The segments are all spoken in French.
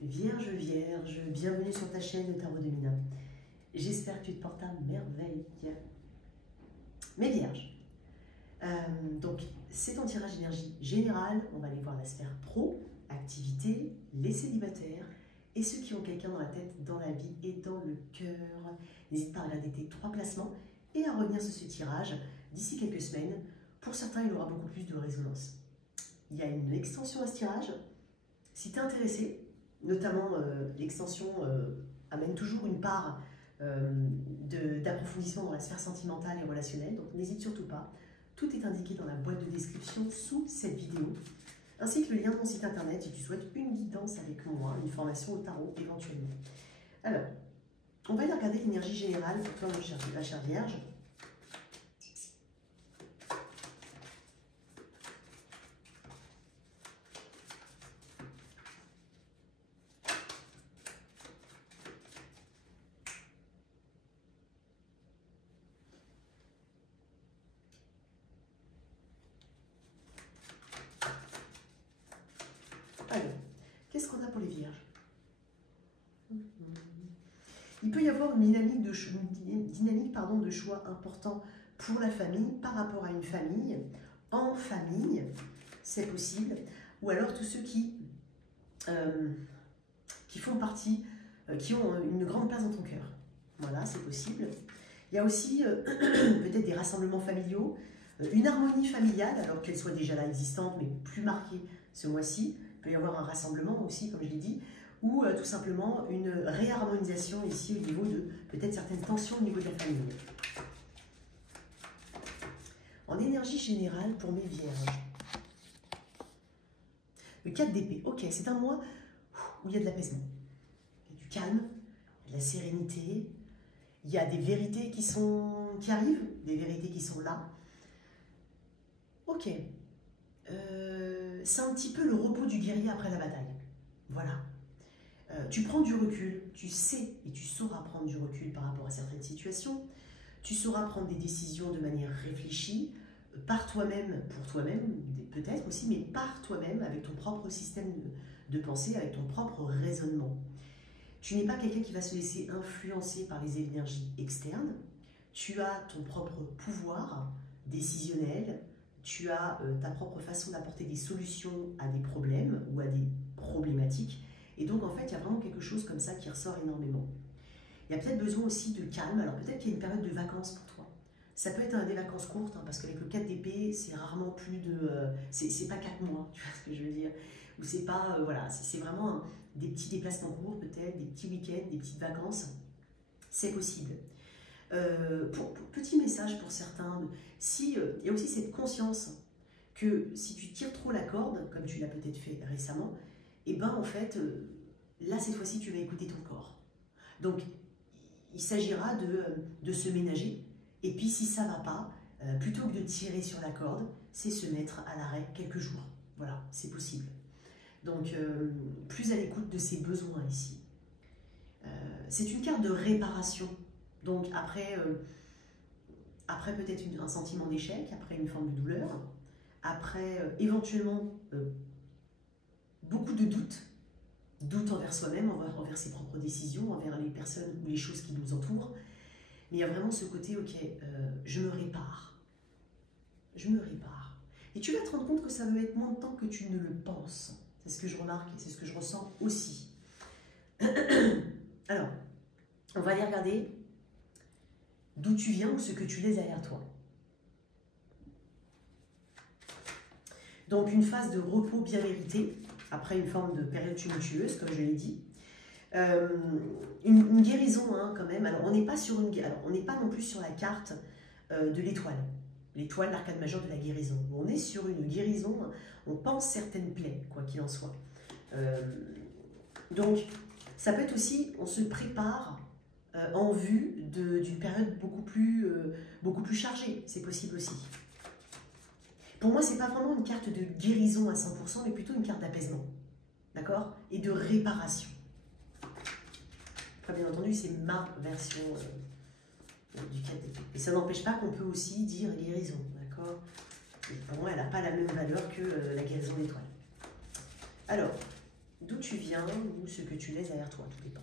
Vierge, Vierge, bienvenue sur ta chaîne de Tarot de Mina. J'espère que tu te portes à merveille. Mes Vierges, donc c'est ton tirage énergie général. On va aller voir la sphère pro, activité, les célibataires et ceux qui ont quelqu'un dans la tête, dans la vie et dans le cœur. N'hésite pas à regarder tes 3 placements et à revenir sur ce tirage d'ici quelques semaines. Pour certains, il aura beaucoup plus de résonance. Il y a une extension à ce tirage. Si tu es intéressé, notamment l'extension amène toujours une part d'approfondissement dans la sphère sentimentale et relationnelle, donc n'hésite surtout pas. Tout est indiqué dans la boîte de description sous cette vidéo, ainsi que le lien de mon site internet si tu souhaites une guidance avec moi, une formation au tarot éventuellement. Alors, on va aller regarder l'énergie générale pour toi, ma chère Vierge. Alors, qu'est-ce qu'on a pour les Vierges? Il peut y avoir une dynamique de choix important pour la famille, par rapport à une famille, en famille, c'est possible, ou alors tous ceux qui font partie, qui ont une grande place dans ton cœur. Voilà, c'est possible. Il y a aussi peut-être des rassemblements familiaux, une harmonie familiale, alors qu'elle soit déjà là existante, mais plus marquée ce mois-ci. Il peut y avoir un rassemblement aussi, comme je l'ai dit, ou tout simplement une réharmonisation ici au niveau de peut-être certaines tensions au niveau de la famille. En énergie générale pour mes Vierges. Le 4 d'épée. Ok, c'est un mois où il y a de l'apaisement. Il y a du calme, il y a de la sérénité, il y a des vérités qui arrivent, des vérités qui sont là. Ok. C'est un petit peu le repos du guerrier après la bataille. Voilà. Tu prends du recul, tu sais et tu sauras prendre du recul par rapport à certaines situations. Tu sauras prendre des décisions de manière réfléchie, par toi-même, pour toi-même, peut-être aussi, mais par toi-même, avec ton propre système de pensée, avec ton propre raisonnement. Tu n'es pas quelqu'un qui va se laisser influencer par les énergies externes. Tu as ton propre pouvoir décisionnel. Tu as ta propre façon d'apporter des solutions à des problèmes ou à des problématiques. Et donc, en fait, il y a vraiment quelque chose comme ça qui ressort énormément. Il y a peut-être besoin aussi de calme. Alors, peut-être qu'il y a une période de vacances pour toi. Ça peut être des vacances courtes, hein, parce qu'avec le 4 d'épée, c'est rarement plus de... c'est pas 4 mois, tu vois ce que je veux dire. Ou c'est pas... voilà, c'est vraiment des petits déplacements courts, peut-être, des petits week-ends, des petites vacances. C'est possible. Petit message pour certains, il y a aussi cette conscience que si tu tires trop la corde, comme tu l'as peut-être fait récemment, et ben en fait, là cette fois-ci tu vas écouter ton corps. Donc il s'agira de se ménager, et puis si ça ne va pas, plutôt que de tirer sur la corde, c'est se mettre à l'arrêt quelques jours. Voilà, c'est possible. Donc plus à l'écoute de ses besoins ici. C'est une carte de réparation. Donc après peut-être un sentiment d'échec, après une forme de douleur, après éventuellement beaucoup de doutes envers soi-même, envers ses propres décisions, envers les personnes ou les choses qui nous entourent. Mais il y a vraiment ce côté, ok, je me répare. Je me répare. Et tu vas te rendre compte que ça va mettre moins de temps que tu ne le penses. C'est ce que je remarque et c'est ce que je ressens aussi. Alors, on va aller regarder d'où tu viens ou ce que tu laisses derrière toi. Donc une phase de repos bien mérité, après une forme de période tumultueuse, comme je l'ai dit. Une guérison hein, quand même. Alors on n'est pas sur on n'est pas non plus sur la carte de l'étoile. L'étoile, l'arcade majeur de la guérison. On est sur une guérison, on pense certaines plaies, quoi qu'il en soit. Donc ça peut être aussi, on se prépare en vue d'une période beaucoup plus chargée, c'est possible aussi. Pour moi, ce n'est pas vraiment une carte de guérison à 100%, mais plutôt une carte d'apaisement, d'accord? Et de réparation. Enfin, bien entendu, c'est ma version du 4 d'épée. Et ça n'empêche pas qu'on peut aussi dire guérison, d'accord? Pour moi, elle n'a pas la même valeur que la guérison d'étoile. Alors, d'où tu viens ou ce que tu laisses derrière toi, tout dépend.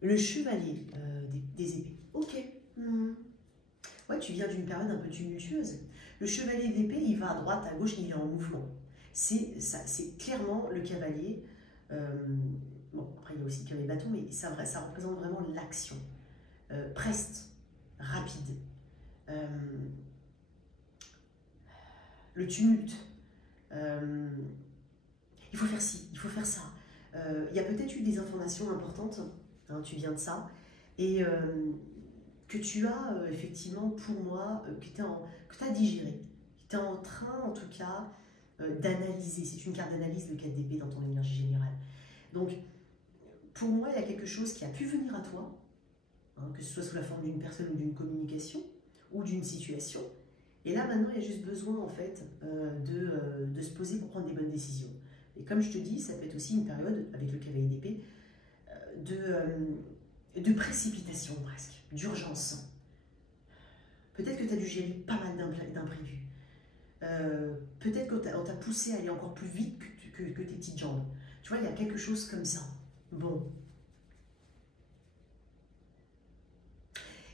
Le chevalier des épées. Ok. Ouais, tu viens d'une période un peu tumultueuse. Le chevalier d'épée, il va à droite, à gauche, il est en mouvement. C'est clairement le cavalier. Bon, après, il y a aussi le cavalier bâton, mais ça représente vraiment l'action. Preste, rapide. Le tumulte. Il faut faire ci, il faut faire ça. Il y a peut-être eu des informations importantes, hein, tu viens de ça, et que tu as effectivement, pour moi, que tu as digéré, que tu es en train, en tout cas, d'analyser. C'est une carte d'analyse, le 4 d'épée, dans ton énergie générale. Donc, pour moi, il y a quelque chose qui a pu venir à toi, hein, que ce soit sous la forme d'une personne ou d'une communication, ou d'une situation. Et là, maintenant, il y a juste besoin, en fait, de se poser pour prendre des bonnes décisions. Et comme je te dis, ça peut être aussi une période, avec le cavalier d'épée, de précipitation, presque, d'urgence. Peut-être que tu as dû gérer pas mal d'imprévus. Peut-être qu'on t'a poussé à aller encore plus vite que tes petites jambes. Tu vois, il y a quelque chose comme ça. Bon.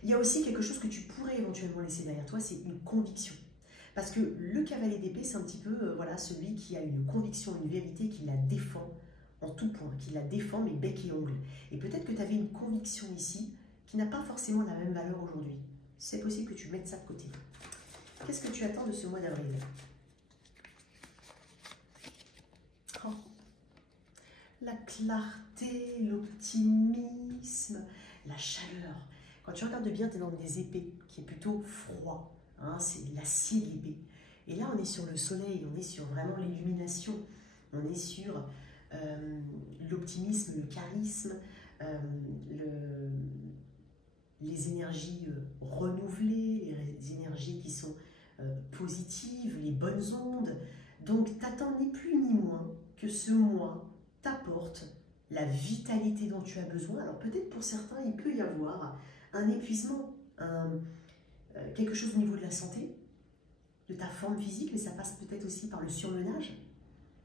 Il y a aussi quelque chose que tu pourrais éventuellement laisser derrière toi, c'est une conviction. Parce que le cavalier d'épée, c'est un petit peu voilà, celui qui a une conviction, une vérité, qui la défend en tout point, qui la défend mais bec et ongles. Et peut-être que tu avais une conviction ici qui n'a pas forcément la même valeur aujourd'hui. C'est possible que tu mettes ça de côté. Qu'est-ce que tu attends de ce mois d'avril? Oh. La clarté, l'optimisme, la chaleur. Quand tu regardes bien, tu es dans des épées qui est plutôt froid. Hein, c'est l'acier de l'épée. Et là, on est sur le soleil, on est sur vraiment l'illumination. On est sur l'optimisme, le charisme, les énergies renouvelées, les énergies qui sont positives, les bonnes ondes. Donc, t'attends ni plus ni moins que ce mois t'apporte la vitalité dont tu as besoin. Alors, peut-être pour certains, il peut y avoir un épuisement, quelque chose au niveau de la santé, de ta forme physique, mais ça passe peut-être aussi par le surmenage.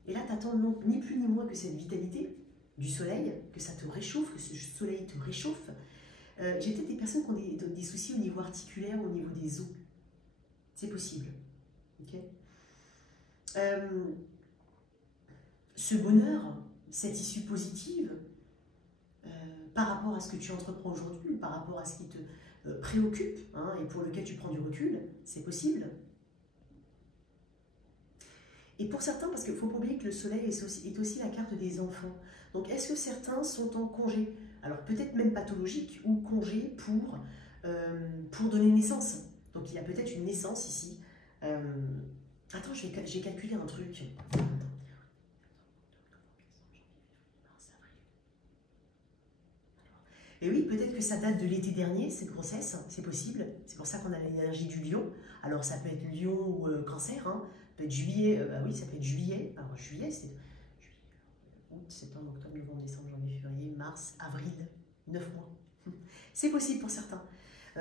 Et là, t'attends ni plus ni moins que cette vitalité du soleil, que ça te réchauffe, que ce soleil te réchauffe. J'ai peut-être des personnes qui ont des soucis au niveau articulaire, au niveau des os. C'est possible. Okay. Ce bonheur, cette issue positive, par rapport à ce que tu entreprends aujourd'hui, par rapport à ce qui te préoccupe, hein, et pour lequel tu prends du recul, c'est possible. Et pour certains, parce qu'il ne faut pas oublier que le soleil est aussi la carte des enfants. Donc, est-ce que certains sont en congé? Alors, peut-être même pathologique ou congé pour donner naissance. Donc, il y a peut-être une naissance ici. Attends, j'ai calculé un truc. Et oui, peut-être que ça date de l'été dernier, cette grossesse, c'est possible. C'est pour ça qu'on a l'énergie du lion. Alors, ça peut être lion ou cancer, hein. Ça peut être juillet, bah oui, ça peut être juillet. Alors, juillet, c'est août, septembre, octobre, novembre, décembre, janvier, février, mars, avril, 9 mois. C'est possible pour certains.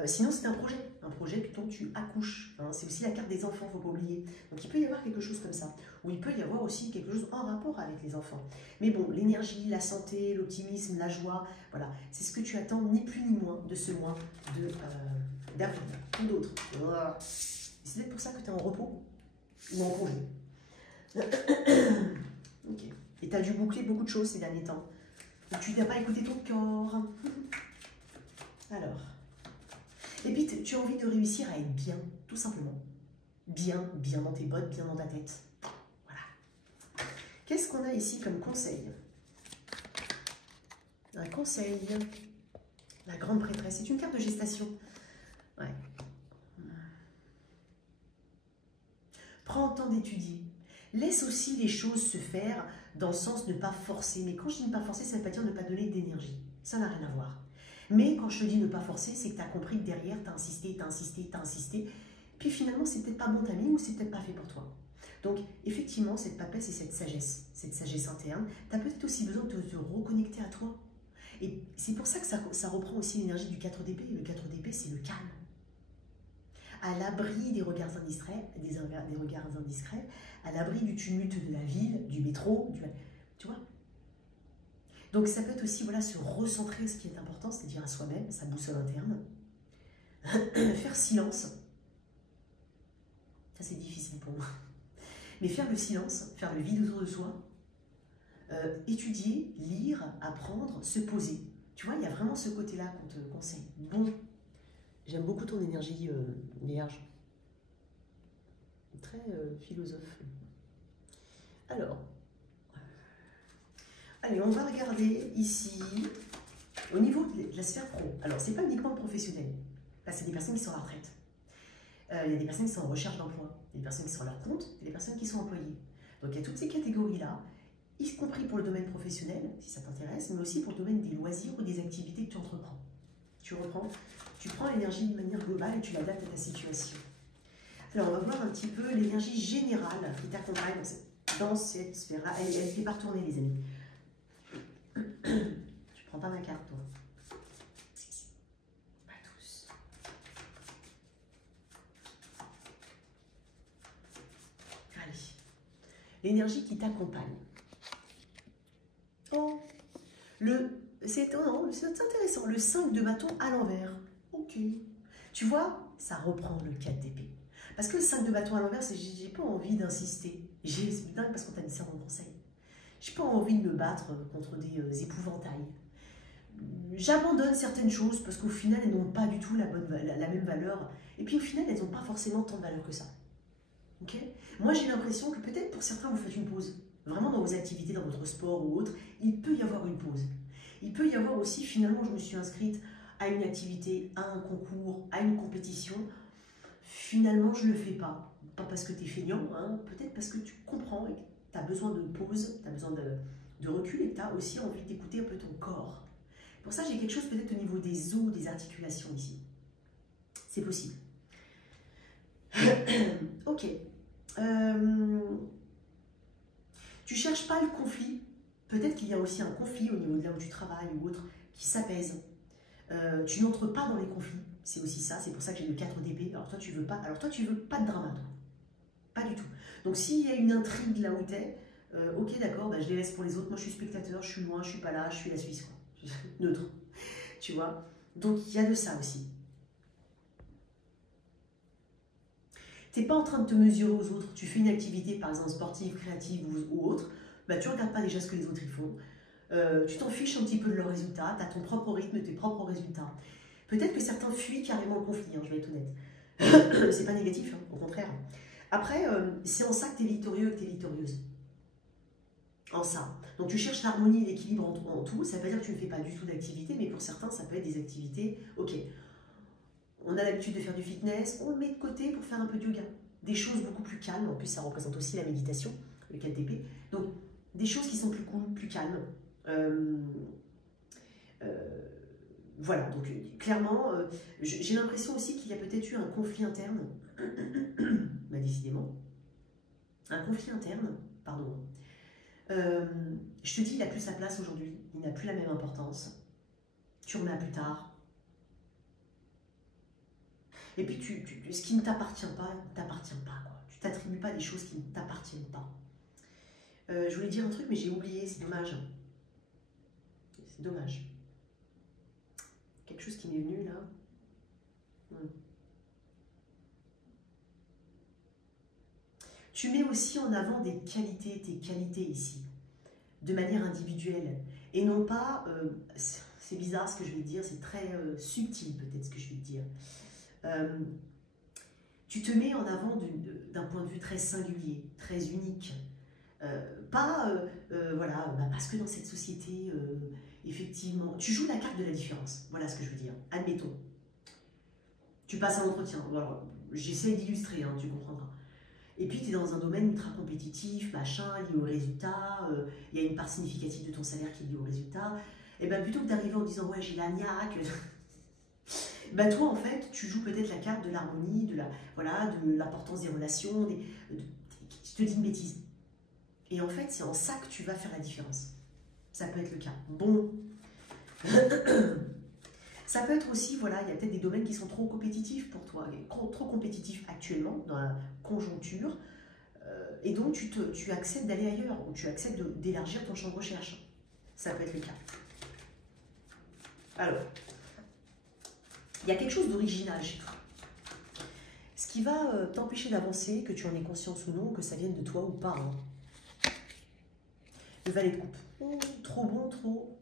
Sinon, c'est un projet dont tu accouches. Hein. C'est aussi la carte des enfants, il ne faut pas oublier. Donc, il peut y avoir quelque chose comme ça. Ou il peut y avoir aussi quelque chose en rapport avec les enfants. Mais bon, l'énergie, la santé, l'optimisme, la joie, voilà. C'est ce que tu attends, ni plus ni moins, de ce mois d'avril. Ou d'autres. Voilà. C'est peut-être pour ça que tu es en repos ou en congé. Ok. Et tu as dû boucler beaucoup de choses ces derniers temps. Et tu n'as pas écouté ton corps. Alors. Et puis, tu as envie de réussir à être bien, tout simplement. Bien dans tes bottes, bien dans ta tête. Voilà. Qu'est-ce qu'on a ici comme conseil? Un conseil. La grande prêtresse. C'est une carte de gestation. Ouais. Prends le temps d'étudier. Laisse aussi les choses se faire dans le sens de ne pas forcer. Mais quand je dis ne pas forcer, ça ne veut pas dire ne pas donner d'énergie. Ça n'a rien à voir. Mais quand je te dis ne pas forcer, c'est que tu as compris que derrière, tu as insisté, tu as insisté, tu as insisté. Puis finalement, c'est peut-être pas bon timing ou c'est peut-être pas fait pour toi. Donc, effectivement, cette papesse et cette sagesse interne, tu as peut-être aussi besoin de te reconnecter à toi. Et c'est pour ça que ça reprend aussi l'énergie du 4 d'épée. Le 4 d'épée, c'est le calme. à l'abri des regards indiscrets, des regards indiscrets, à l'abri du tumulte de la ville, du métro, tu vois. Donc ça peut être aussi, voilà, se recentrer ce qui est important, c'est-à-dire à soi-même, sa boussole interne. Faire silence. Ça c'est difficile pour moi. Mais faire le silence, faire le vide autour de soi, étudier, lire, apprendre, se poser. Tu vois, il y a vraiment ce côté-là qu'on te conseille. Bon, j'aime beaucoup ton énergie, Vierge. Très philosophe. Alors, allez, on va regarder ici, au niveau de la sphère pro. Alors, c'est pas uniquement le professionnel. Là, c'est des personnes qui sont à la retraite. Il y a des personnes qui sont en recherche d'emploi, il y a des personnes qui sont à leur compte, il y a des personnes qui sont employées. Donc, il y a toutes ces catégories-là, y compris pour le domaine professionnel, si ça t'intéresse, mais aussi pour le domaine des loisirs ou des activités que tu entreprends. Tu prends l'énergie de manière globale et tu l'adaptes à ta situation. Alors, on va voir un petit peu l'énergie générale qui t'accompagne dans cette sphère-là. Elle ne fait pas retourner, les amis. Tu prends pas ma carte, toi. Pas tous. Allez. L'énergie qui t'accompagne. Oh, c'est intéressant, le 5 de bâton à l'envers. Ok. Tu vois, ça reprend le 4 d'épée. Parce que le 5 de bâton à l'envers, j'ai pas envie d'insister. C'est dingue parce qu'on t'a mis ça dans le conseil. J'ai pas envie de me battre contre des épouvantails. J'abandonne certaines choses parce qu'au final, elles n'ont pas du tout la même valeur. Et puis au final, elles n'ont pas forcément tant de valeur que ça. Ok ? Moi, j'ai l'impression que peut-être pour certains, vous faites une pause. Vraiment dans vos activités, dans votre sport ou autre, il peut y avoir une pause. Il peut y avoir aussi, finalement, je me suis inscrite à une activité, à un concours, à une compétition. Finalement, je ne le fais pas. Pas parce que tu es feignant, hein, peut-être parce que tu comprends et que tu as besoin de pause, tu as besoin de recul et que tu as aussi envie d'écouter un peu ton corps. Pour ça, j'ai quelque chose peut-être au niveau des os, des articulations ici. C'est possible. Ok. Tu ne cherches pas le conflit. Peut-être qu'il y a aussi un conflit au niveau de là où tu travailles ou autre qui s'apaise. Tu n'entres pas dans les conflits. C'est aussi ça. C'est pour ça que j'ai le 4 d'épée. Alors toi, tu veux pas de drama, toi. Pas du tout. Donc s'il y a une intrigue là où tu es, ok, d'accord, bah, je les laisse pour les autres. Moi, je suis spectateur, je suis loin, je suis pas là, je suis la Suisse, quoi. Neutre. Tu vois. Donc il y a de ça aussi. Tu n'es pas en train de te mesurer aux autres. Tu fais une activité, par exemple sportive, créative ou autre, bah, tu ne regardes pas déjà ce que les autres ils font. Tu t'en fiches un petit peu de leurs résultats, tu as ton propre rythme, tes propres résultats. Peut-être que certains fuient carrément le conflit, hein, je vais être honnête. C'est pas négatif, hein, au contraire. Après, c'est en ça que tu es victorieux et que tu es victorieuse. En ça. Donc tu cherches l'harmonie et l'équilibre en tout. Ça ne veut pas dire que tu ne fais pas du tout d'activité, mais pour certains, ça peut être des activités. Ok, on a l'habitude de faire du fitness, on le met de côté pour faire un peu de yoga. Des choses beaucoup plus calmes, en plus ça représente aussi la méditation, le 4 d'épée. Donc des choses qui sont plus cool, plus calmes. Voilà, donc clairement, j'ai l'impression aussi qu'il y a peut-être eu un conflit interne, bah, décidément, un conflit interne, pardon. Je te dis, il n'a plus sa place aujourd'hui, il n'a plus la même importance, tu remets à plus tard. Et puis, ce qui ne t'appartient pas, ne t'appartient pas, quoi. Tu t'attribues pas des choses qui ne t'appartiennent pas. Je voulais dire un truc, mais j'ai oublié, c'est dommage. C'est dommage. Quelque chose qui m'est venu, là. Tu mets aussi en avant tes qualités ici, de manière individuelle. Et non pas, c'est bizarre ce que je vais te dire, c'est très subtil peut-être ce que je vais te dire. Tu te mets en avant d'un point de vue très singulier, très unique. Voilà, bah parce que dans cette société, effectivement, tu joues la carte de la différence. Voilà ce que je veux dire. Admettons. Tu passes un entretien. J'essaie d'illustrer, hein, tu comprendras. Et puis tu es dans un domaine ultra compétitif, machin, lié au résultat. Il y a une part significative de ton salaire qui est liée au résultat. Et bien plutôt que d'arriver en disant ouais, j'ai la niaque. Ben toi, en fait, tu joues peut-être la carte de l'harmonie, de l'importance des relations. Je te dis une bêtise. Et en fait, c'est en ça que tu vas faire la différence. Ça peut être le cas. Bon. Ça peut être aussi, voilà, il y a peut-être des domaines qui sont trop compétitifs pour toi, trop compétitifs actuellement dans la conjoncture, et donc tu acceptes d'aller ailleurs, ou tu acceptes d'élargir ton champ de recherche. Ça peut être le cas. Alors, il y a quelque chose d'original chez toi. Ce qui va t'empêcher d'avancer, que tu en aies conscience ou non, que ça vienne de toi ou pas. Hein. Le valet de coupe. Oh, trop bon, trop...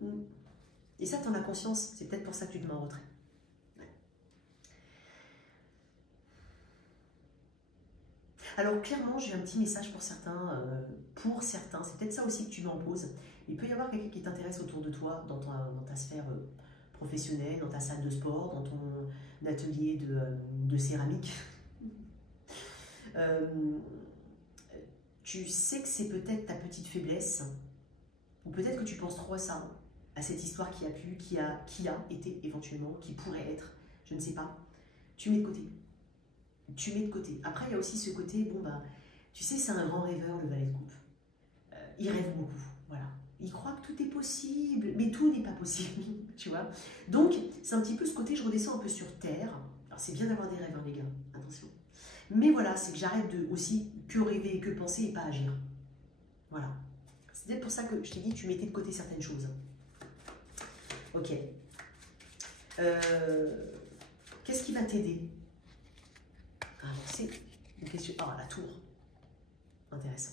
Et ça, tu en as conscience. C'est peut-être pour ça que tu te mets en retrait. Ouais. Alors, clairement, j'ai un petit message pour certains. C'est peut-être ça aussi que tu m'en poses. Il peut y avoir quelqu'un qui t'intéresse autour de toi, dans ta sphère professionnelle, dans ta salle de sport, dans ton atelier de céramique. Tu sais que c'est peut-être ta petite faiblesse, ou peut-être que tu penses trop à ça, à cette histoire qui a été éventuellement, qui pourrait être, je ne sais pas. Tu mets de côté. Tu mets de côté. Après, il y a aussi ce côté, bon bah, tu sais, c'est un grand rêveur, le valet de coupe. Il rêve beaucoup, voilà. Il croit que tout est possible, mais tout n'est pas possible, tu vois. Donc, c'est un petit peu ce côté, je redescends un peu sur terre. Alors, c'est bien d'avoir des rêves, hein, les gars, attention. Mais voilà, c'est que j'arrête de aussi que rêver, que penser et pas agir. Voilà. C'est peut-être pour ça que je t'ai dit, tu mettais de côté certaines choses. Ok. Qu'est-ce qui va t'aider? C'est une question. Ah, la tour. Intéressant.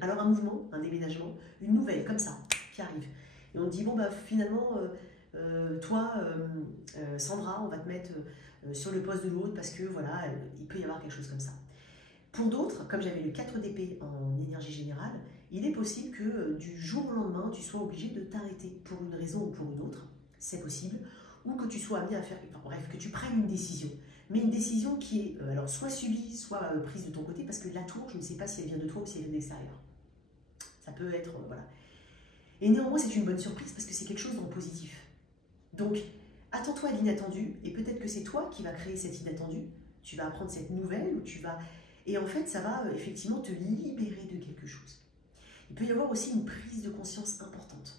Alors, un mouvement, un déménagement, une nouvelle comme ça, qui arrive. Et on te dit, bon, bah finalement, toi, Sandra, on va te mettre sur le poste de l'autre parce que voilà, il peut y avoir quelque chose comme ça. Pour d'autres, comme j'avais le 4 d'épée en énergie générale, il est possible que du jour au lendemain, tu sois obligé de t'arrêter pour une raison ou pour une autre, c'est possible, ou que tu sois amené à faire, enfin, bref, que tu prennes une décision. Mais une décision qui est alors soit subie, soit prise de ton côté, parce que la tour, je ne sais pas si elle vient de toi ou si elle vient de l'extérieur. Ça peut être, voilà. Et néanmoins, c'est une bonne surprise parce que c'est quelque chose de positif. Donc, attends-toi à l'inattendu, et peut-être que c'est toi qui vas créer cet inattendu. Tu vas apprendre cette nouvelle, ou tu vas... Et en fait, ça va effectivement te libérer de quelque chose. Il peut y avoir aussi une prise de conscience importante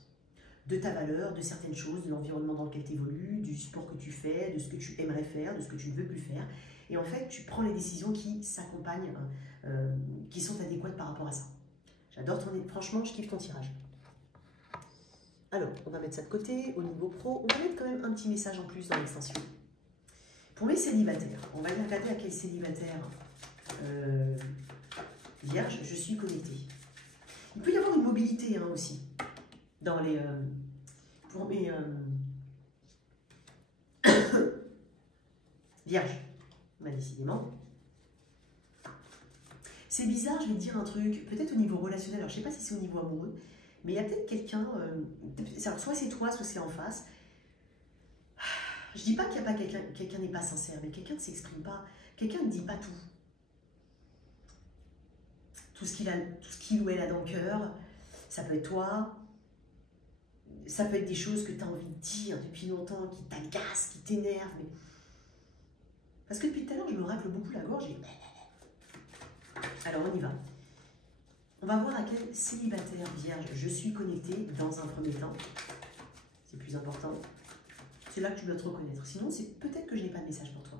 de ta valeur, de certaines choses, de l'environnement dans lequel tu évolues, du sport que tu fais, de ce que tu aimerais faire, de ce que tu ne veux plus faire. Et en fait, tu prends les décisions qui s'accompagnent, qui sont adéquates par rapport à ça. J'adore franchement, je kiffe ton tirage. Alors, on va mettre ça de côté. Au niveau pro, on va mettre quand même un petit message en plus dans l'extension. Pour les célibataires, on va aller regarder à quel célibataire vierge je suis connectée. Il peut y avoir une mobilité hein, aussi dans les... pour mes vierges, bah, décidément. C'est bizarre, je vais te dire un truc, peut-être au niveau relationnel, alors je ne sais pas si c'est au niveau amoureux, mais il y a peut-être quelqu'un, soit c'est toi, soit c'est en face. Je dis pas qu'il n'y a pas quelqu'un n'est pas sincère, mais quelqu'un ne s'exprime pas, quelqu'un ne dit pas tout. Tout ce qu'il ou elle a dans le cœur, ça peut être toi, ça peut être des choses que tu as envie de dire depuis longtemps, qui t'agacent, qui t'énervent. Mais... Parce que depuis tout à l'heure, je me racle beaucoup la gorge et... Alors on y va. On va voir à quel célibataire vierge je suis connectée dans un premier temps. C'est plus important. C'est là que tu dois te reconnaître. Sinon, c'est peut-être que je n'ai pas de message pour toi.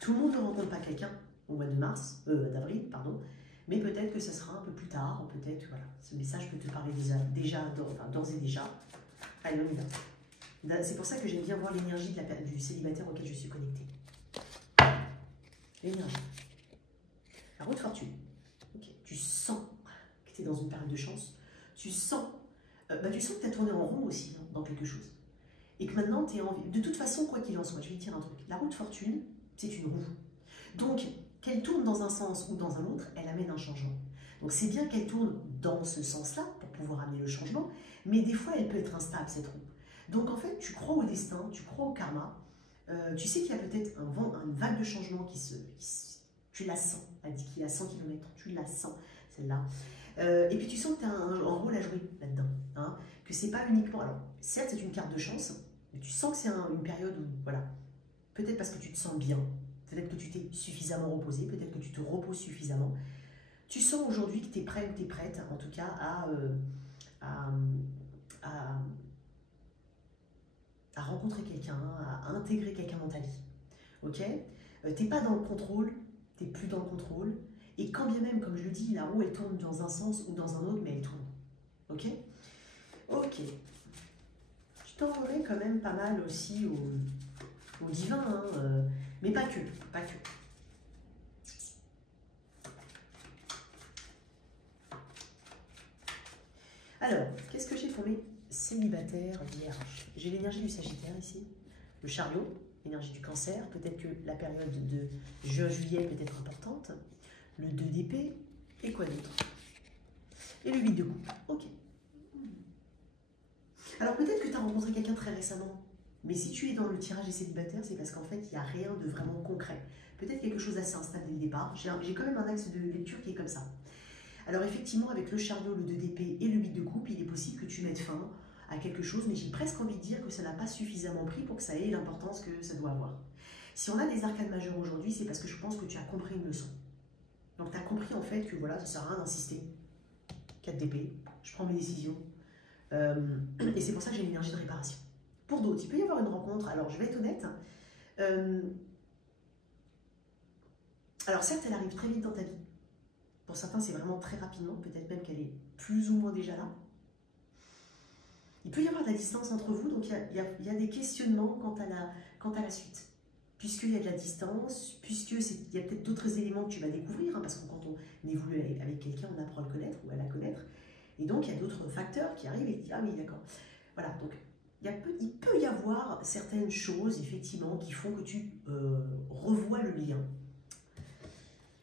Tout le monde ne rencontre pas quelqu'un au mois de mars, d'avril, pardon. Mais peut-être que ça sera un peu plus tard, peut-être, voilà. Ce message peut te parler d'ores et déjà. Allez, on y va. C'est pour ça que j'aime bien voir l'énergie du célibataire auquel je suis connectée. L'énergie. La roue de fortune. Okay. Tu sens que tu es dans une période de chance. Tu sens que tu as tourné en rond aussi hein, dans quelque chose. Et que maintenant, tu es envie. De toute façon, quoi qu'il en soit, je vais te dire un truc. La roue de fortune, c'est une roue. Donc, qu'elle tourne dans un sens ou dans un autre, elle amène un changement. Donc, c'est bien qu'elle tourne dans ce sens-là pour pouvoir amener le changement, mais des fois, elle peut être instable, cette roue. Donc, en fait, tu crois au destin, tu crois au karma, tu sais qu'il y a peut-être une vague de changement tu la sens, elle dit qu'il y a 100 km, tu la sens, celle-là. Et puis, tu sens que tu as un rôle à jouer là-dedans, hein, que c'est pas uniquement... Alors, certes, c'est une carte de chance, mais tu sens que c'est une période où, voilà, peut-être parce que tu te sens bien, peut-être que tu t'es suffisamment reposé, peut-être que tu te reposes suffisamment. Tu sens aujourd'hui que tu es prêt ou tu es prête, en tout cas, à à rencontrer quelqu'un, à intégrer quelqu'un dans ta vie. Ok, t'es pas dans le contrôle, t'es plus dans le contrôle. Et quand bien même, comme je le dis, la roue elle tourne dans un sens ou dans un autre, mais elle tourne. Ok. Ok. Je t'envoie quand même pas mal aussi au divin, hein, mais pas que, pas que. Alors, qu'est-ce que j'ai pour mes célibataires vierges? J'ai l'énergie du Sagittaire ici, le chariot, l'énergie du Cancer, peut-être que la période de juin-juillet peut être importante, le 2 d'épée, et quoi d'autre? Et le 8 de coupe, ok. Alors peut-être que tu as rencontré quelqu'un très récemment, mais si tu es dans le tirage des célibataires, c'est parce qu'en fait, il n'y a rien de vraiment concret. Peut-être quelque chose d'assez instable dès le départ. J'ai quand même un axe de lecture qui est comme ça. Alors effectivement, avec le chariot, le 2 d'épée et le 8 de coupe, il est possible que tu mettes fin à quelque chose, mais j'ai presque envie de dire que ça n'a pas suffisamment pris pour que ça ait l'importance que ça doit avoir. Si on a des arcanes majeures aujourd'hui, c'est parce que je pense que tu as compris une leçon. Donc tu as compris en fait que voilà, ça ne sert à rien d'insister. 4 d'épée, je prends mes décisions. Et c'est pour ça que j'ai une énergie de réparation. Pour d'autres, il peut y avoir une rencontre, alors je vais être honnête. Alors certes, elle arrive très vite dans ta vie. Pour certains, c'est vraiment très rapidement, peut-être même qu'elle est plus ou moins déjà là. Il peut y avoir de la distance entre vous, donc il y a des questionnements quant à la suite. Puisqu'il y a de la distance, puisqu'il y a peut-être d'autres éléments que tu vas découvrir, hein, parce que quand on évolue avec quelqu'un, on apprend à le connaître ou à la connaître. Et donc, il y a d'autres facteurs qui arrivent et qui disent « Ah oui, d'accord. » Voilà, donc il peut y avoir certaines choses, effectivement, qui font que tu revois le lien.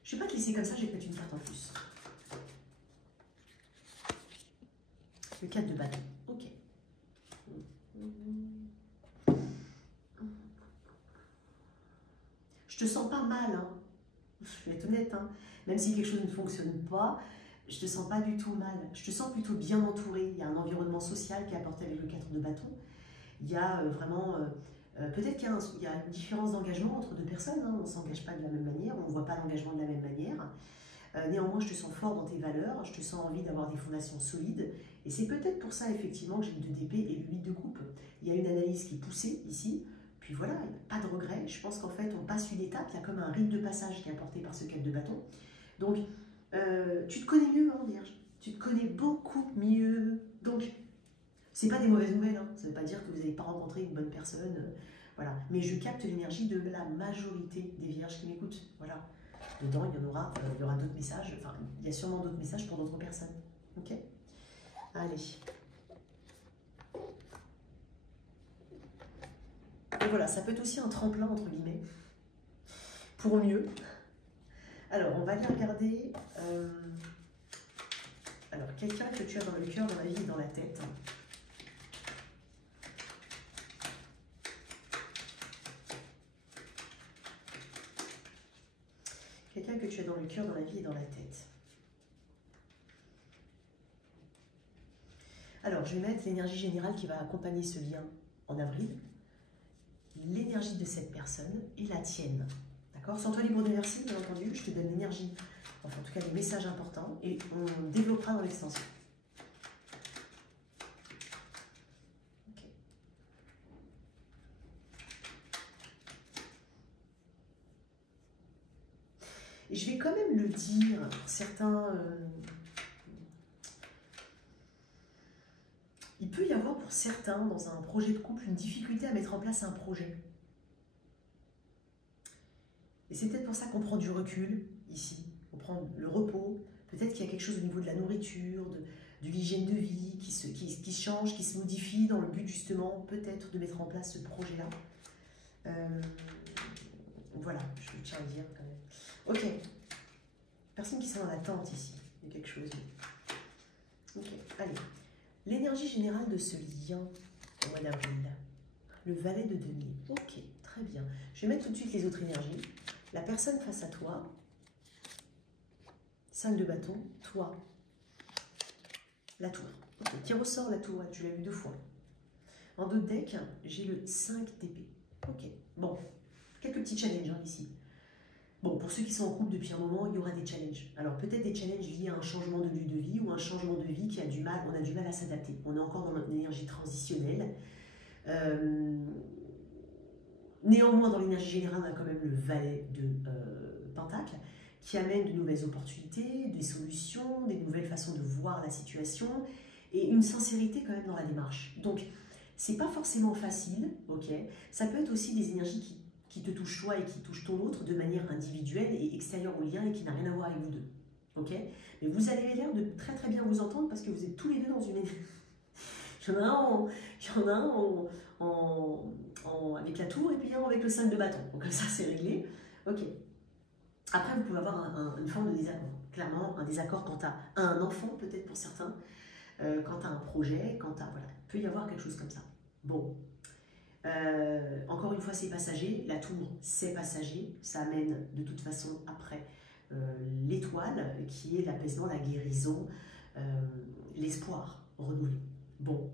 Je ne vais pas te laisser comme ça, je vais te mettre une carte en plus. Le 4 de bâton, ok. Je te sens pas mal, hein. Je vais être honnête, hein. Même si quelque chose ne fonctionne pas, je te sens pas du tout mal. Je te sens plutôt bien entouré. Il y a un environnement social qui est apporté avec le 4 de bâton. Il y a vraiment... peut-être qu'il y a une différence d'engagement entre deux personnes. Hein. On ne s'engage pas de la même manière, on ne voit pas l'engagement de la même manière. Néanmoins, je te sens fort dans tes valeurs, je te sens envie d'avoir des fondations solides. Et c'est peut-être pour ça, effectivement, que j'ai le 2 d'épée et le 8 de coupe. Il y a une analyse qui est poussée ici. Puis voilà, il n'y a pas de regret. Je pense qu'en fait, on passe une étape. Il y a comme un rite de passage qui est apporté par ce 4 de bâton. Donc, tu te connais mieux, hein, Vierge. Tu te connais beaucoup mieux. Donc, c'est pas des mauvaises nouvelles. Hein. Ça ne veut pas dire que vous n'avez pas rencontré une bonne personne. Voilà. Mais je capte l'énergie de la majorité des Vierges qui m'écoutent. Voilà. Dedans, il y aura d'autres messages. Enfin, il y a sûrement d'autres messages pour d'autres personnes. Ok? Allez. Et voilà, ça peut être aussi un tremplin, entre guillemets, pour mieux. Alors, on va aller regarder... alors, quelqu'un que tu as dans le cœur, dans la vie et dans la tête. Quelqu'un que tu as dans le cœur, dans la vie et dans la tête. Alors, je vais mettre l'énergie générale qui va accompagner ce lien en avril. L'énergie de cette personne et la tienne. D'accord? Sens-toi libre de merci, bien entendu. Je te donne l'énergie, enfin en tout cas les messages importants, et on développera dans l'extension. Ok. Et je vais quand même le dire pour certains. Il peut y avoir pour certains, dans un projet de couple, une difficulté à mettre en place un projet. Et c'est peut-être pour ça qu'on prend du recul, ici. On prend le repos. Peut-être qu'il y a quelque chose au niveau de la nourriture, de l'hygiène de vie, qui change, qui se modifie dans le but, justement, peut-être de mettre en place ce projet-là. Voilà, je tiens à le dire quand même. Ok. Personnes qui sont en attente, ici. Il y a quelque chose. Ok, allez. L'énergie générale de ce lien au mois d'avril, le valet de denier. Ok, très bien. Je vais mettre tout de suite les autres énergies. La personne face à toi, 5 de bâton, toi, la tour. Ok, qui ressort la tour, tu l'as eu 2 fois. En d'autres decks, j'ai le 5 d'épée. Ok, bon, quelques petits challenges hein, ici. Bon, pour ceux qui sont en couple depuis un moment, il y aura des challenges. Alors peut-être des challenges liés à un changement de lieu de vie ou un changement de vie qui a du mal, on a du mal à s'adapter. On est encore dans notre énergie transitionnelle. Néanmoins, dans l'énergie générale, on a quand même le valet de Pentacle qui amène de nouvelles opportunités, des solutions, des nouvelles façons de voir la situation et une sincérité quand même dans la démarche. Donc, c'est pas forcément facile, ok? Ça peut être aussi des énergies qui te touchent toi et qui touchent ton autre de manière individuelle et extérieure au lien et qui n'a rien à voir avec vous deux, ok? Mais vous avez l'air de très très bien vous entendre parce que vous êtes tous les deux dans une énergie. Il y en a un avec la tour et puis un avec le 5 de bâton. Donc comme ça, c'est réglé. Ok. Après, vous pouvez avoir une forme de désaccord. Clairement, un désaccord quant à un enfant, peut-être pour certains, quant à un projet, quant à... Voilà, il peut y avoir quelque chose comme ça. Bon. Encore une fois, c'est passager. La tour, c'est passager. Ça amène de toute façon après l'étoile, qui est l'apaisement, la guérison, l'espoir renouvelé. Bon.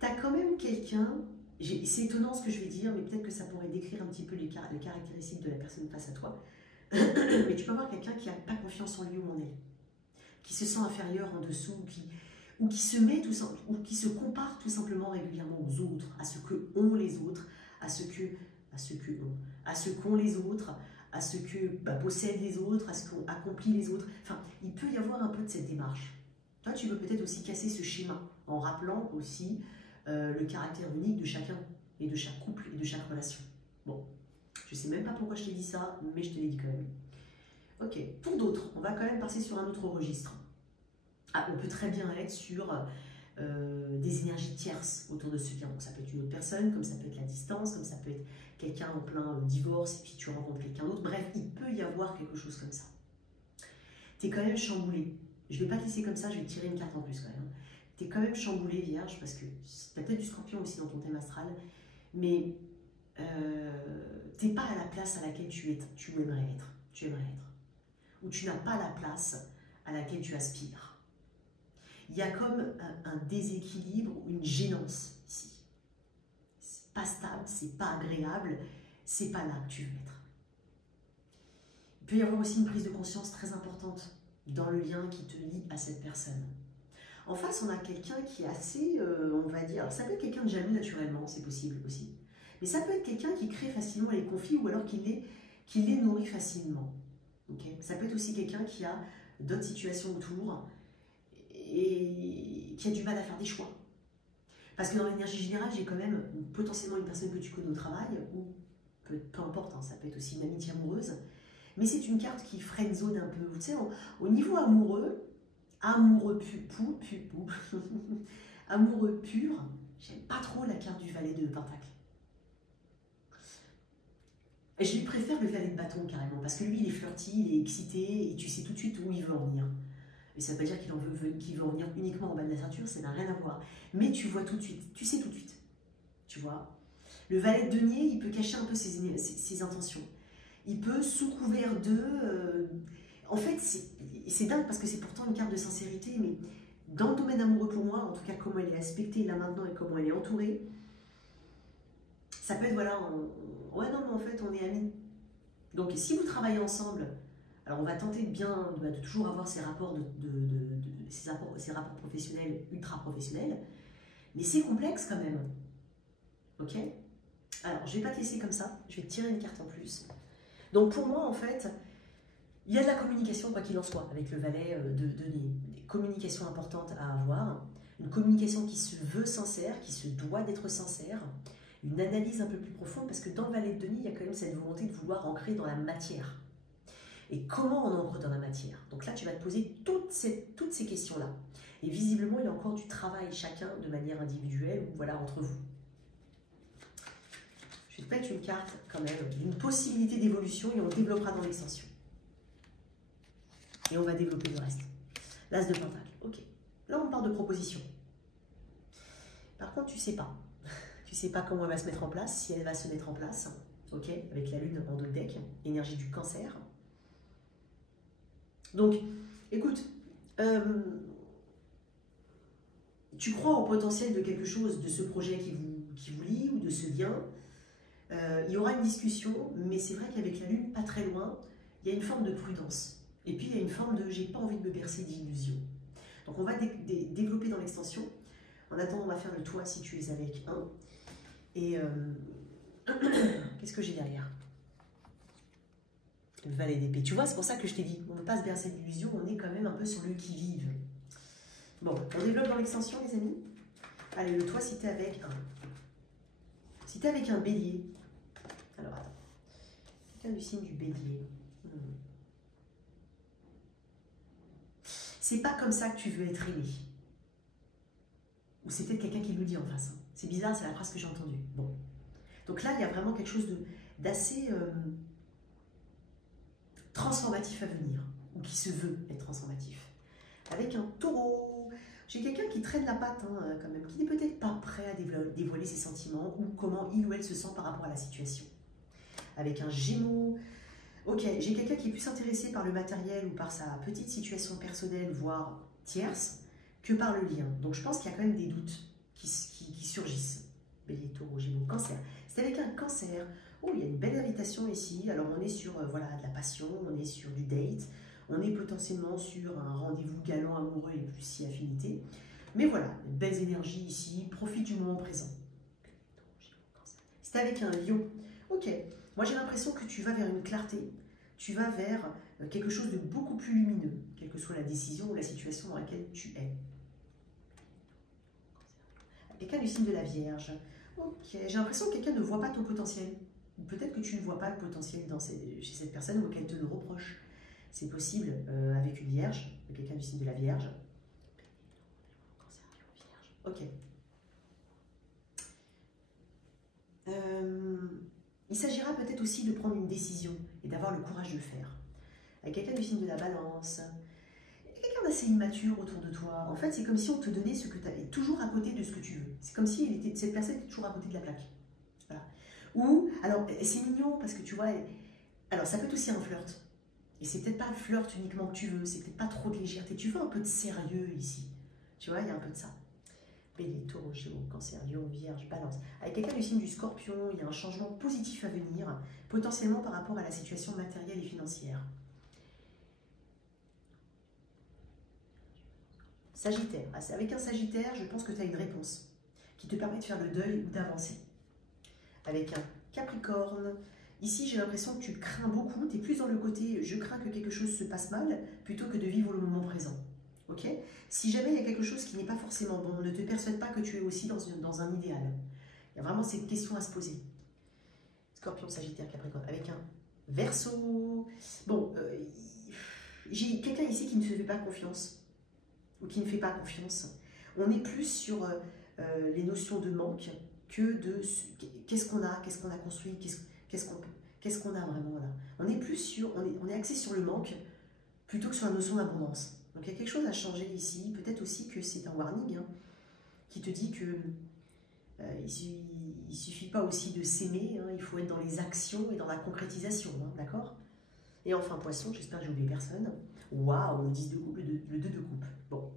T'as quand même quelqu'un... C'est étonnant ce que je vais dire, mais peut-être que ça pourrait décrire un petit peu les caractéristiques de la personne face à toi. Mais tu peux avoir quelqu'un qui n'a pas confiance en lui ou en elle, qui se sent inférieur en dessous, ou qui se met ou qui se compare tout simplement régulièrement aux autres, à ce que ont les autres, à ce qu'ont les autres, à ce que possèdent les autres, à ce qu'ont accompli les autres. Enfin, il peut y avoir un peu de cette démarche. Toi, tu veux peut-être aussi casser ce schéma en rappelant aussi le caractère unique de chacun et de chaque couple et de chaque relation. Bon, je ne sais même pas pourquoi je t'ai dit ça, mais je te l'ai dit quand même. Ok, pour d'autres, on va quand même passer sur un autre registre. Ah, on peut très bien être sur des énergies tierces autour de ce lien. Donc ça peut être une autre personne, comme ça peut être la distance, comme ça peut être quelqu'un en plein divorce et puis tu rencontres quelqu'un d'autre. Bref, il peut y avoir quelque chose comme ça. Tu es quand même chamboulé. Je ne vais pas te laisser comme ça, je vais te tirer une carte en plus quand même. Tu es quand même chamboulé, Vierge, parce que tu as peut-être du Scorpion aussi dans ton thème astral, mais tu n'es pas à la place à laquelle tu aimerais être. Ou tu n'as pas la place à laquelle tu aspires. Il y a comme un déséquilibre ou une gênance ici. C'est pas stable, c'est pas agréable, c'est pas là que tu veux être. Il peut y avoir aussi une prise de conscience très importante dans le lien qui te lie à cette personne. En face, on a quelqu'un qui est assez, on va dire, alors ça peut être quelqu'un de jaloux naturellement, c'est possible aussi, mais ça peut être quelqu'un qui crée facilement les conflits ou alors qui les nourrit facilement. Okay, ça peut être aussi quelqu'un qui a d'autres situations autour et qui a du mal à faire des choix. Parce que dans l'énergie générale, j'ai quand même potentiellement une personne que tu connais au travail, ou peu importe, hein, ça peut être aussi une amitié amoureuse, mais c'est une carte qui friendzone un peu. Vous savez, au niveau amoureux pur, j'aime pas trop la carte du valet de Pentacle. Je lui préfère le valet de bâton carrément, parce que lui il est flirty, il est excité, et tu sais tout de suite où il veut en venir. Et ça ne veut pas dire qu'il veut en venir uniquement en bas de la ceinture, ça n'a rien à voir. Mais tu vois tout de suite, tu sais tout de suite. Tu vois. Le valet de denier, il peut cacher un peu ses intentions. Il peut, sous couvert de... En fait, c'est dingue parce que c'est pourtant une carte de sincérité, mais dans le domaine amoureux pour moi, en tout cas comment elle est aspectée là maintenant et comment elle est entourée, ça peut être, voilà, ouais non mais en fait on est amis. Donc si vous travaillez ensemble, alors on va tenter de toujours avoir ces rapports, ces rapports professionnels, ultra professionnels, mais c'est complexe quand même. Ok? Alors je ne vais pas te laisser comme ça, je vais te tirer une carte en plus. Donc pour moi en fait, il y a de la communication, quoi qu'il en soit, avec le valet de denier. Des communications importantes à avoir, une communication qui se veut sincère, qui se doit d'être sincère, une analyse un peu plus profonde, parce que dans le valet de denier, il y a quand même cette volonté de vouloir ancrer dans la matière. Et comment on ancre dans la matière? Donc là, tu vas te poser toutes ces questions-là. Et visiblement, il y a encore du travail chacun de manière individuelle, ou voilà, entre vous. Je vais te mettre une carte quand même, d'une possibilité d'évolution, et on développera dans l'extension. Et on va développer le reste. L'As de Pentacle, ok. Là, on parle de proposition. Par contre, tu sais pas. Tu sais pas comment elle va se mettre en place, si elle va se mettre en place, ok, avec la Lune en dos de deck, énergie du Cancer. Donc, écoute, tu crois au potentiel de quelque chose, de ce projet qui vous lie, ou de ce lien. Il y aura une discussion, mais c'est vrai qu'avec la Lune, pas très loin, il y a une forme de prudence. Et puis, il y a une forme de « j'ai pas envie de me bercer d'illusions ». Donc, on va développer dans l'extension. En attendant, on va faire le toit si tu es avec un. Et qu'est-ce que j'ai derrière? Le valet d'épée. Tu vois, c'est pour ça que je t'ai dit, on ne veut pas se bercer d'illusions, on est quand même un peu sur le qui-vive. Bon, on développe dans l'extension, les amis. Allez, le toit si tu es avec un. Si tu es avec un bélier, alors attends, quelqu'un du signe du bélier. C'est pas comme ça que tu veux être aimé. Ou c'est peut-être quelqu'un qui le dit en face. Hein. C'est bizarre, c'est la phrase que j'ai entendue. Bon. Donc là, il y a vraiment quelque chose d'assez transformatif à venir, ou qui se veut être transformatif. Avec un taureau, j'ai quelqu'un qui traîne la patte hein, quand même, qui n'est peut-être pas prêt à dévoiler ses sentiments, ou comment il ou elle se sent par rapport à la situation. Avec un gémeau, ok, j'ai quelqu'un qui est plus intéressé par le matériel ou par sa petite situation personnelle, voire tierce, que par le lien. Donc je pense qu'il y a quand même des doutes qui surgissent. Bélier, taureau, gémeaux, cancer. C'est avec un cancer. Oh, il y a une belle invitation ici. Alors on est sur voilà, de la passion, on est sur du date, on est potentiellement sur un rendez-vous galant, amoureux et plus si affinité. Mais voilà, belles énergies ici, profite du moment présent. C'est avec un lion. Ok, moi j'ai l'impression que tu vas vers une clarté, tu vas vers quelque chose de beaucoup plus lumineux, quelle que soit la décision ou la situation dans laquelle tu es. Quelqu'un du signe de la Vierge. Ok, j'ai l'impression que quelqu'un ne voit pas ton potentiel. Peut-être que tu ne vois pas le potentiel chez cette personne ou qu'elle te le reproche. C'est possible avec une Vierge, quelqu'un du signe de la Vierge. Ok. Il s'agira peut-être aussi de prendre une décision et d'avoir le courage de le faire. Avec quelqu'un du signe de la Balance, quelqu'un d'assez immature autour de toi. En fait, c'est comme si on te donnait ce que tu avais, toujours à côté de ce que tu veux. C'est comme si cette personne était toujours à côté de la plaque. Voilà. Ou, alors, c'est mignon parce que tu vois, alors ça peut être aussi un flirt. Et c'est peut-être pas le flirt uniquement que tu veux, c'est peut-être pas trop de légèreté. Tu veux un peu de sérieux ici. Tu vois, il y a un peu de ça. Bélier, taureau, gémeaux, cancer, lion, vierge, balance. Avec quelqu'un du signe du scorpion, il y a un changement positif à venir, potentiellement par rapport à la situation matérielle et financière. Sagittaire. Avec un Sagittaire, je pense que tu as une réponse qui te permet de faire le deuil ou d'avancer. Avec un Capricorne, ici j'ai l'impression que tu crains beaucoup, tu es plus dans le côté « je crains que quelque chose se passe mal » plutôt que de vivre le moment présent. Ok? Si jamais il y a quelque chose qui n'est pas forcément bon, ne te persuade pas que tu es aussi dans un idéal. Il y a vraiment cette question à se poser. Scorpion, Sagittaire, Capricorne, avec un Verseau. Bon, j'ai quelqu'un ici qui ne se fait pas confiance, ou qui ne fait pas confiance. On est plus sur les notions de manque que de qu'est-ce qu'on a construit, qu'est-ce qu'on a vraiment là. On est plus sur, on est axé sur le manque plutôt que sur la notion d'abondance. Donc il y a quelque chose à changer ici, peut-être aussi que c'est un warning hein, qui te dit que il suffit pas aussi de s'aimer, hein, il faut être dans les actions et dans la concrétisation, hein, d'accord? Et enfin Poisson, j'espère que j'ai oublié personne. Waouh, le 10 de coupe, le 2 de coupe. Bon.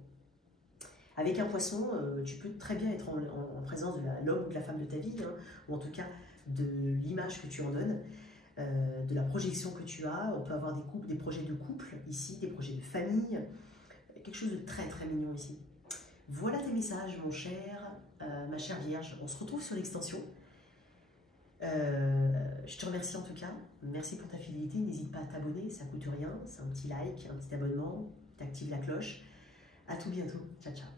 Avec un Poisson, tu peux très bien être en présence de l'homme ou de la femme de ta vie, hein, ou en tout cas de l'image que tu en donnes, de la projection que tu as. On peut avoir des projets de couple ici, des projets de famille, quelque chose de très très mignon ici. Voilà tes messages, mon cher, ma chère Vierge. On se retrouve sur l'extension. Je te remercie en tout cas. Merci pour ta fidélité. N'hésite pas à t'abonner, ça coûte rien. C'est un petit like, un petit abonnement. Tu actives la cloche. À tout bientôt. Ciao, ciao.